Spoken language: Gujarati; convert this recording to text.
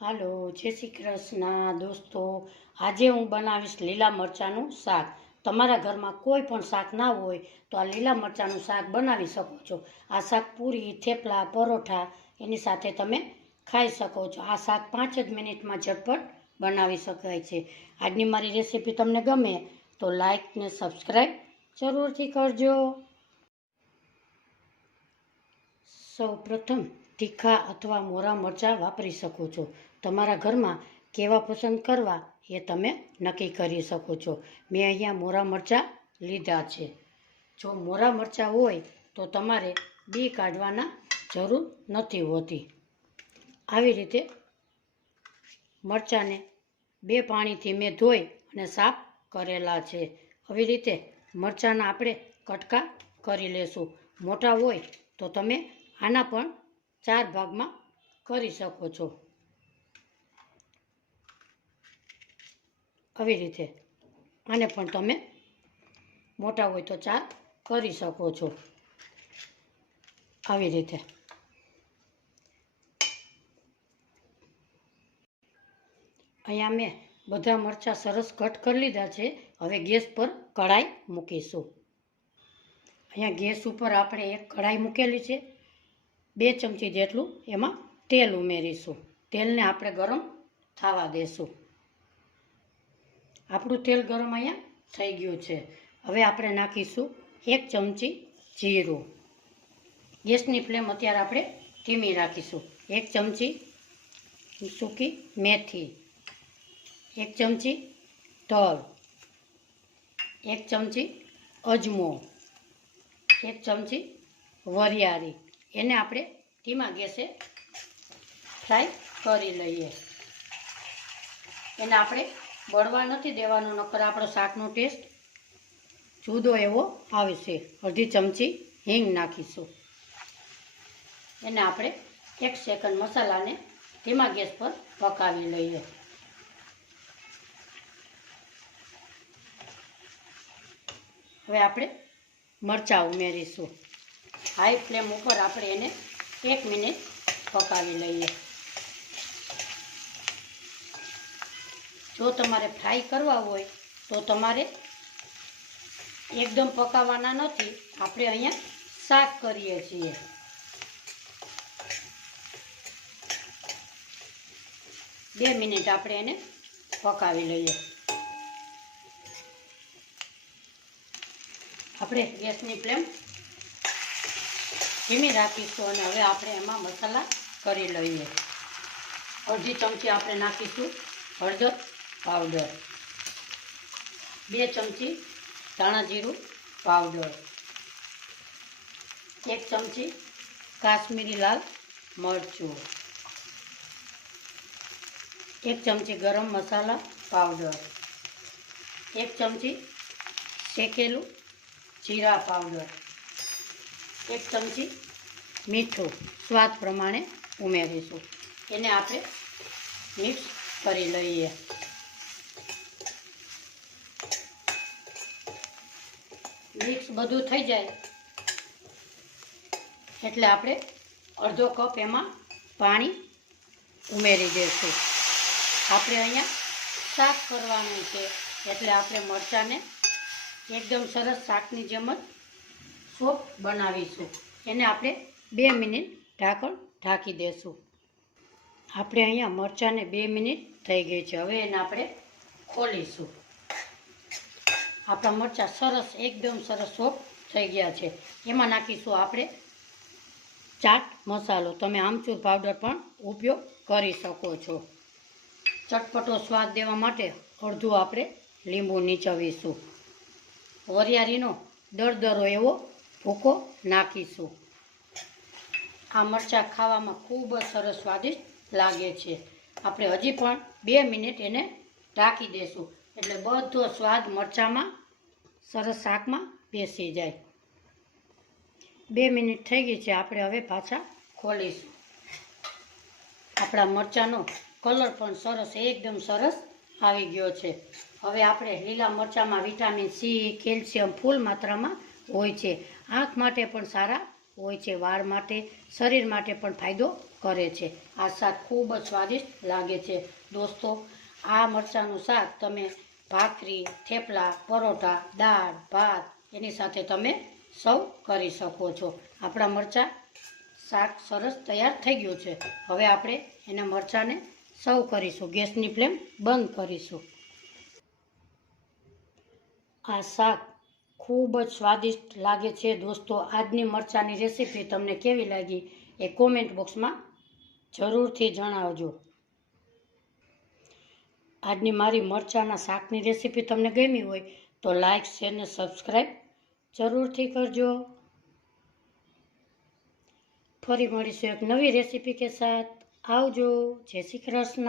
હાલો, જય શ્રી કૃષ્ણ દોસ્તો। આજે હું બનાવીશ લીલા મરચાંનું શાક। તમારા ઘરમાં કોઈ પણ શાક ના હોય તો આ લીલા મરચાંનું શાક બનાવી શકો છો। આ શાક પૂરી, થેપલા, પરોઠા એની સાથે તમે ખાઈ શકો છો। આ શાક 5 જ મિનિટમાં ઝટપટ બનાવી શકાય છે। આજની મારી રેસીપી તમને ગમે તો લાઈક ને સબસ્ક્રાઈબ જરૂરથી કરજો। સૌપ્રથમ તીખા અથવા મોરા મરચાં વાપરી શકો છો। તમારા ઘરમાં કેવા પસંદ કરવા એ તમે નક્કી કરી શકો છો। મેં અહીંયા મોરા મરચાં લીધા છે। જો મોરા મરચાં હોય તો તમારે બી કાઢવાના જરૂર નથી હોતી। આવી રીતે મરચાંને 2 પાણીથી મેં ધોઈ અને સાફ કરેલા છે। આવી રીતે મરચાંના આપણે કટકા કરી લેશું। મોટા હોય તો તમે આના પણ 4 ભાગમાં કરી શકો છો। આવી રીતે આને પણ તમે મોટા હોય તો 4 કરી શકો છો। આવી રીતે અહીંયા મેં બધા મરચાં સરસ કટ કરી લીધા છે। હવે ગેસ પર કઢાઈ મૂકીશું। અહીંયા ગેસ ઉપર આપણે એક કઢાઈ મૂકેલી છે। 2 ચમચી જેટલું એમાં તેલ ઉમેરીશું। તેલને આપણે ગરમ થવા દેશું। આપણું તેલ ગરમ અહીંયા થઈ ગયું છે। હવે આપણે નાખીશું 1 ચમચી જીરું। ગેસની ફ્લેમ અત્યારે આપણે ધીમી રાખીશું। 1 ચમચી સૂકી મેથી, 1 ચમચી તલ, 1 ચમચી અજમો, 1 ચમચી વરિયાળી। એને આપણે ધીમા ગેસે ફ્રાય કરી લઈએ। એને આપણે બળવા નથી દેવાનું, નકર આપણો શાકનો ટેસ્ટ જુદો એવો આવશે। અડધી ચમચી હિંગ નાખીશું। એને આપણે 1 સેકન્ડ મસાલાને ધીમા ગેસ પર પકાવી લઈએ। હવે આપણે મરચાં ઉમેરીશું। હાઈ ફ્લેમ ઉપર આપણે એને 1 મિનિટ પકાવી લઈએ। જો તમારે ફ્રાય કરવા હોય તો તમારે એકદમ પકાવવાના નથી, આપણે અહીંયા શાક કરીએ છીએ। બે મિનિટ આપણે એને પકાવી લઈએ। આપણે ગેસની ફ્લેમ ધીમી રાખીશું અને હવે આપણે એમાં મસાલા કરી લઈએ। અડધી ચમચી આપણે નાખીશું હળદર પાવડર, 2 ચમચી ધાણા જીરું પાવડર, 1 ચમચી કાશ્મીરી લાલ મરચું, 1 ચમચી ગરમ મસાલા પાવડર, 1 ચમચી શેકેલું જીરા પાવડર, 1 ચમચી મીઠું સ્વાદ પ્રમાણે ઉમેરીશું। એને આપણે મિક્સ કરી લઈએ। મિક્સ બધું થઈ જાય એટલે આપણે અડધો કપ એમાં પાણી ઉમેરી દઈશું। આપણે અહીંયા શાક કરવાનું છે એટલે આપણે મરચાંને એકદમ સરસ શાકની જેમ જ સોફ્ટ બનાવીશું। એને આપણે 2 મિનિટ ઢાંકી દઈશું। આપણે અહીંયા મરચાંને 2 મિનિટ થઈ ગઈ છે। હવે એને આપણે ખોલીશું। આપણા મરચાં સરસ એકદમ સરસ સોફ્ટ થઈ ગયા છે। એમાં નાખીશું આપણે ચાટ મસાલો। તમે આમચૂર પાવડર પણ ઉપયોગ કરી શકો છો। ચટપટો સ્વાદ દેવા માટે અડધું આપણે લીંબુ નીચવીશું। વરિયાળીનો દરદરો એવો ભૂકો નાખીશું। આ મરચાં ખાવામાં ખૂબ જ સરસ સ્વાદિષ્ટ લાગે છે। આપણે હજી પણ 2 મિનિટ એને ઢાંકી દઈશું એટલે બધો સ્વાદ મરચાંમાં સરસ શાકમાં બેસી જાય। 2 મિનિટ થઈ ગઈ છે। આપણે હવે પાછા ખોલીશું। આપણા મરચાંનો કલર પણ સરસ એકદમ સરસ આવી ગયો છે। હવે આપણે લીલા મરચાંમાં વિટામિન સી, કેલ્શિયમ ફૂલ માત્રામાં હોય છે। આંખ માટે પણ સારા હોય છે. વાળ માટે, શરીર માટે પણ ફાયદો કરે છે. આ શાક ખૂબ જ સ્વાદિષ્ટ લાગે છે. દોસ્તો, આ મરચાંનું શાક તમે ભાખરી, થેપલા, પરોઠા, દાળ, ભાત એની સાથે તમે સર્વ કરી શકો છો. આપણા મરચાં શાક સરસ તૈયાર થઈ ગયું છે. હવે આપણે એના મરચાંને સર્વ કરીશું. ગેસની ફ્લેમ બંધ કરીશું. આ શાક ખૂબ જ સ્વાદિષ્ટ લાગે છે. દોસ્તો, આજની મરચાંની રેસીપી તમને કેવી લાગી એ કોમેન્ટ બોક્સમાં જરૂરથી જણાવજો. આજની મારી મરચાંના શાકની રેસીપી તમને ગમી હોય તો લાઈક, શેર ને સબસ્ક્રાઈબ જરૂરથી કરજો. ફરી મળીશું એક નવી રેસીપી કે સાથ. આવજો. જય શ્રી કૃષ્ણ.